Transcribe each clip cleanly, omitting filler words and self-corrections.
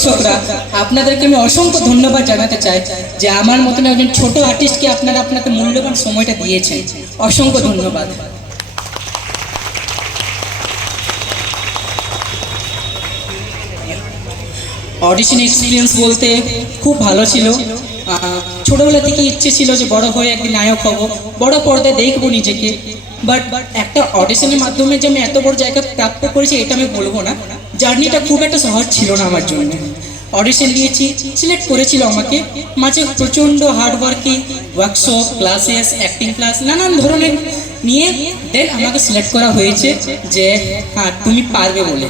দর্শকরা, আপনাদেরকে আমি অসংখ্য ধন্যবাদ জানাতে চাই যে আমার মতন একজন ছোট আর্টিস্টকে আপনারা আপনাদের মূল্যবান সময়টা দিয়েছেন। অসংখ্য ধন্যবাদ। অডিশন এক্সপিরিয়েন্স বলতে খুব ভালো ছিল। ছোটবেলা থেকে ইচ্ছে ছিল যে বড় হয়ে একদিন নায়ক হব, বড় পর্দায় দেখবো নিজেকে। বাট একটা অডিশনের মাধ্যমে যে আমি এত বড় জায়গা প্রাপ্ত করেছি এটা আমি বলবো না। জার্নিটা খুব একটা সহজ ছিল না আমার জন্য। অডিশন দিয়েছি, সিলেক্ট করেছিল আমাকে, মাঝে প্রচণ্ড hardworking, workshop, classes, acting class নানান ধরনের নিয়ে দেন আমাকে সিলেক্ট করা হয়েছে যে হ্যাঁ তুমি পারবে বলে।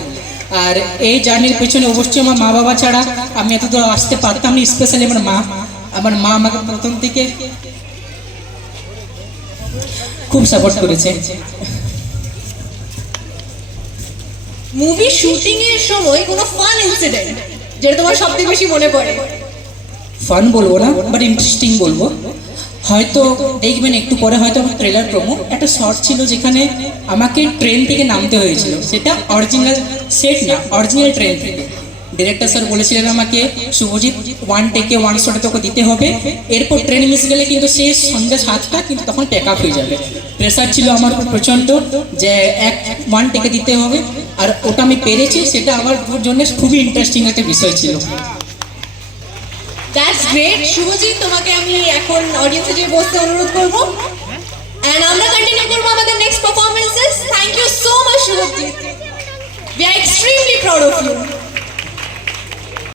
আর এই জার্নির পেছনে অবশ্যই আমার মা বাবা ছাড়া আমি এত দূর আসতে পারতাম না। স্পেশালি আমার মা আমাকে প্রথম থেকে খুব সাপোর্ট করেছে। মুভি শুটিং এর সময় কোনো ফান ইনসিডেন্ট যেটা তোমার সবথেকে বেশি মনে পড়ে? ফান বলবো না, বাট ইন্টারেস্টিং বলবো। হয়তো দেখবেন একটু পরে হয়তো আমার ট্রেলার প্রোমো একটা শর্ট ছিল যেখানে আমাকে ট্রেন থেকে নামতে হয়েছিল। সেটা অরিজিনাল সেট না, অরিজিনাল ট্রেন থেকে। ডিরেক্টর স্যার বলেছিলেন আমাকে, শুভজিৎ 1 টেকে 1 শটে তোকে দিতে হবে, এরপর ট্রেন মিস গেলে কিন্তু সে সন্ধ্যা 7টা কিন্তু তখন টেক আপ হয়ে যাবে। প্রেশার ছিল আমার উপর প্রচণ্ড যে 1 টেকে দিতে হবে, আর ওটা আমি পেরেছি। সেটা আমার জন্য খুবই ইন্টারেস্টিং একটা বিষয় ছিল। দ্যাটস গ্রেট শুভজিৎ, তোমাকে আমি এখন অডিয়েন্সে যে বসতে অনুরোধ করব এন্ড আমরা কন্টিনিউ করব আমাদের নেক্সট পারফরম্যান্সেস। Thank you so much Subhajit, we are extremely proud of you.